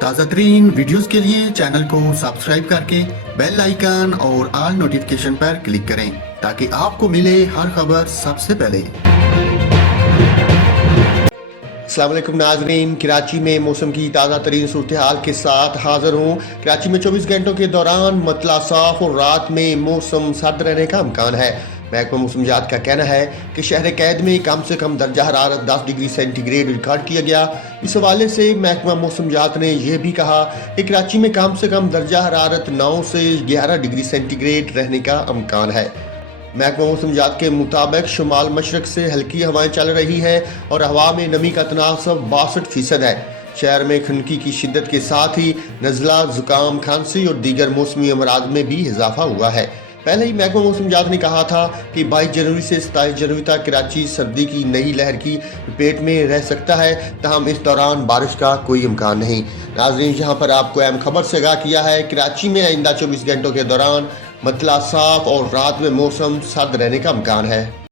تازہ ترین ویڈیوز کے لیے چینل کو سبسکرائب کر کے بیل آئیکن اور آل نوٹیفیکیشن پر کلک کریں تاکہ آپ کو ملے ہر خبر سب سے پہلے۔ السلام علیکم ناظرین، کراچی میں موسم کی تازہ ترین صورتحال کے ساتھ حاضر ہوں۔ کراچی میں 24 گھنٹوں کے دوران مطلع صاف اور رات میں موسم سرد رہنے کا امکان ہے۔ محکمہ موسمیات کا کہنا ہے کہ شہر قید میں کم سے کم درجہ حرارت 10 ڈگری سینٹی گریڈ ریکارڈ کیا گیا۔ اس حوالے سے محکمہ موسمیات نے یہ بھی کہا کہ کراچی میں کم سے کم درجہ حرارت 9 سے 11 ڈگری سینٹی گریڈ رہنے کا امکان ہے۔ محکمہ موسمیات کے مطابق شمال مشرق سے ہلکی ہوائیں چل رہی ہیں اور ہوا میں نمی کا تناسب 62% ہے۔ شہر میں خنکی کی شدت کے ساتھ ہی نزلہ، زکام، کھانسی اور دیگر موسمی امراض میں بھی اضافہ ہوا ہے۔ پہلے ہی محکمہ موسمیات نے کہا تھا کہ 22 جنوری سے 27 جنوری تک کراچی سردی کی نئی لہر کی لپیٹ میں رہ سکتا ہے، تاہم اس دوران بارش کا کوئی امکان نہیں۔ ناظرین، یہاں پر آپ کو اہم خبر سے آگاہ کیا ہے، کراچی میں آئندہ 24 گھنٹوں کے دوران مطلع صاف اور رات میں موسم سرد رہنے کا امکان ہے۔